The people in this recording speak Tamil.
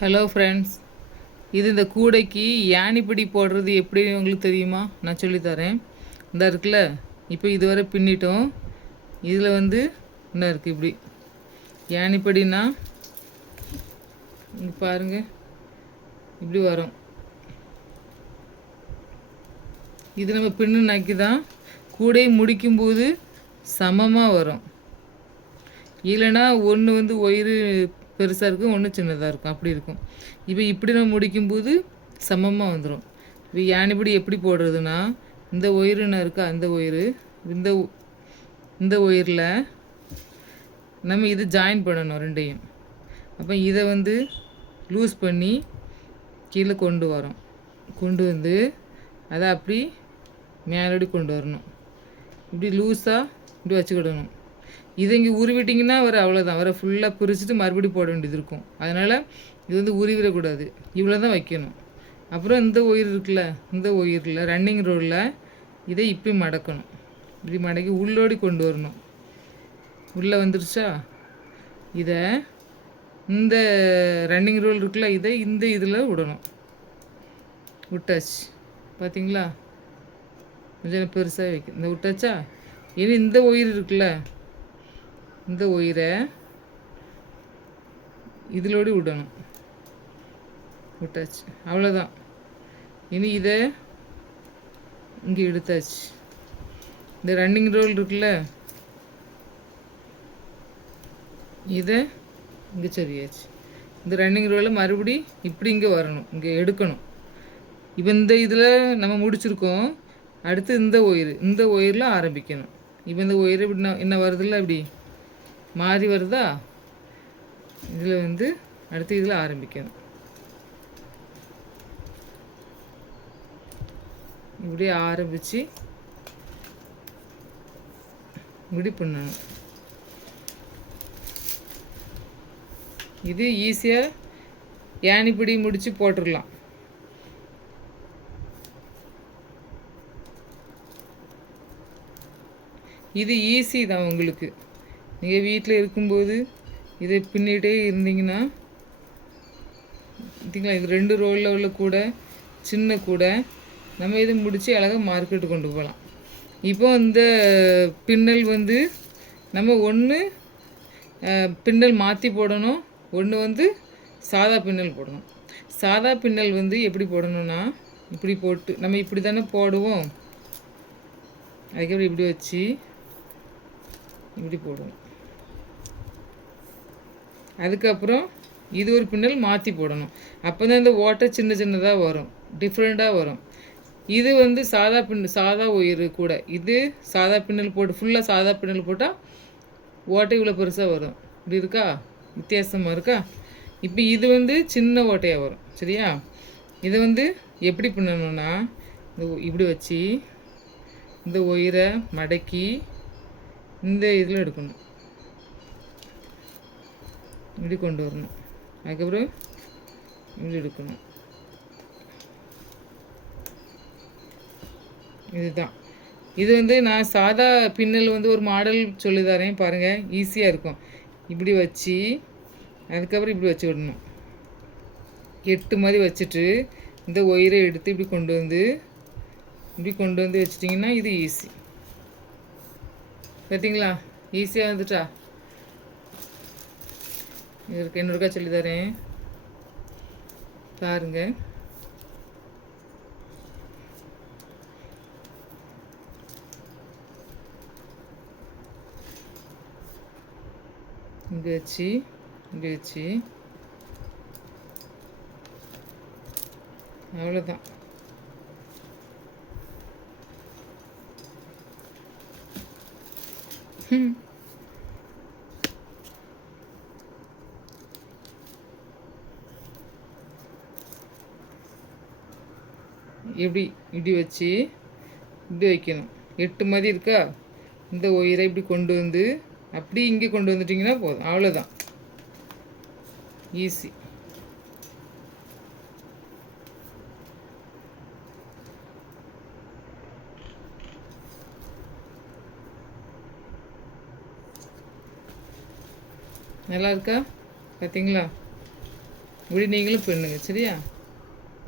ஹலோ ஃப்ரெண்ட்ஸ், இது இந்த கூடைக்கு யானிப்படி போடுறது எப்படி உங்களுக்கு தெரியுமா? நான் சொல்லித்தரேன். இந்த இருக்குல்ல, இப்போ இதுவரை பின்னிட்டோம். இதில் என்ன இருக்குது இப்படி யானிப்படினா இங்கே பாருங்கள், இப்படி வரும். இது நம்ம பின்னுனாக்கி தான் கூடையை முடிக்கும்போது சமமாக வரும். இல்லைன்னா ஒன்று ஒயரு பெருசாக இருக்கும், ஒன்று சின்னதாக இருக்கும், அப்படி இருக்கும். இப்போ இப்படி நம்ம முடிக்கும்போது சமமாக வந்துடும். இப்போ யானைப்படி எப்படி போடுறதுன்னா, இந்த ஒயருன்னு இருக்கா, அந்த ஒயரு இந்த இந்த ஒயரில் நம்ம இது ஜாயின் பண்ணணும் ரெண்டையும். அப்போ இதை லூஸ் பண்ணி கீழே கொண்டு வரோம். கொண்டு அதை அப்படி மேலடி கொண்டு வரணும். இப்படி லூஸாக இப்படி வச்சுக்கிடணும். இதை இங்கே உருவிட்டிங்கன்னா அவ்வளோதான், ஃபுல்லாக பிரிச்சுட்டு மறுபடியும் போட வேண்டியது இருக்கும். அதனால் இது உருவிடக்கூடாது, இவ்வளோ தான் வைக்கணும். அப்புறம் இந்த ஒயர் இருக்குல்ல, இந்த ஒயரில் ரன்னிங் ரோடில் இதை இப்படி மடக்கணும். இப்படி மடக்கி உள்ளோடி கொண்டு வரணும். உள்ளே வந்துருச்சா, இதை இந்த ரன்னிங் ரோல் இருக்குல்ல, இதை இந்த இதில் விடணும். விட்டாச்சு, பார்த்தீங்களா? கொஞ்சம் பெருசாக வைக்க இந்த விட்டாச்சா. இனி இந்த ஒயர் இருக்குல்ல, இந்த ஒயரை இதிலோடு விடணும். விட்டாச்சு, அவ்வளோதான். இனி இதை இங்கே எடுத்தாச்சு. இந்த ரன்னிங் ரோல் இருக்குல்ல, இதை இங்கே சரியாச்சு. இந்த ரன்னிங் ரோலில் மறுபடி இப்படி இங்கே வரணும், இங்கே எடுக்கணும். இப்போ இந்த இதில் நம்ம முடிச்சிருக்கோம். அடுத்து இந்த ஒயரில் ஆரம்பிக்கணும். இப்போ இந்த ஒயர் இப்படி என்ன வருதில்ல, இப்படி மாறி வருதா. இதில் அடுத்து இதில் ஆரம்பிக்கணும். இப்படி ஆரம்பித்து இப்படி பண்ணணும். இது ஈஸியாக யானிப்படி முடித்து போட்டுடலாம். இது ஈஸி தான் உங்களுக்கு. நீங்கள் வீட்டில் இருக்கும்போது இதை பின்னிகிட்டே இருந்தீங்கன்னா, பார்த்தீங்களா, இது 2 ரோலில் உள்ள கூடை, சின்ன கூடை. நம்ம இதை முடித்து அழகாக மார்க்கெட்டு கொண்டு போகலாம். இப்போ இந்த பின்னல் நம்ம ஒன்று பின்னல் மாற்றி போடணும், ஒன்று சாதா பின்னல் போடணும். சாதா பின்னல் எப்படி போடணும்னா, இப்படி போட்டு நம்ம இப்படி தானே போடுவோம். அதுக்கப்புறம் இப்படி வச்சு இப்படி போடுவோம். அதுக்கப்புறம் இது ஒரு பின்னல் மாற்றி போடணும். அப்போ தான் இந்த ஓட்டை சின்ன சின்னதாக வரும், டிஃப்ரெண்ட்டாக வரும். இது சாதா ஒயரு கூட. இது சாதா பின்னல் போட்டு ஃபுல்லாக சாதா பின்னல் போட்டால் ஓட்டை இவ்வளோ பெருசாக வரும். இப்படி இருக்கா, வித்தியாசமாக இருக்கா? இப்போ இது சின்ன ஓட்டையாக வரும். சரியா? இதை எப்படி பண்ணணுன்னா, இப்படி வச்சு இந்த ஒயரை மடக்கி இந்த இதில் எடுக்கணும், இப்படி கொண்டு வரணும். அதுக்கப்புறம் இப்படி எடுக்கணும். இதுதான். இது நான் சாதா பின்னல் ஒரு மாடல் சொல்லி தரேன் பாருங்கள், ஈஸியாக இருக்கும். இப்படி வச்சு அதுக்கப்புறம் இப்படி வச்சு விடணும். 8 மாதிரி வச்சுட்டு இந்த ஒயரை எடுத்து இப்படி கொண்டு வந்து வச்சிட்டிங்கன்னா இது ஈஸி. பார்த்தீங்களா, ஈஸியாக வந்துட்டா. இதற்கு இன்னொருக்கா சொல்லி தரேன் பாருங்க. இங்கே வச்சு அவ்வளோதான். இப்படி வச்சு இப்படி வைக்கணும். 8 மாதிரி இருக்கா. இந்த ஒயரை இப்படி கொண்டு அப்படி இங்கே கொண்டு வந்துட்டிங்கன்னா போதும், அவ்வளோதான். ஈஸி. நல்லா இருக்கா? பார்த்தீங்களா? இப்படி நீங்களும் பின்னுங்க சரியா.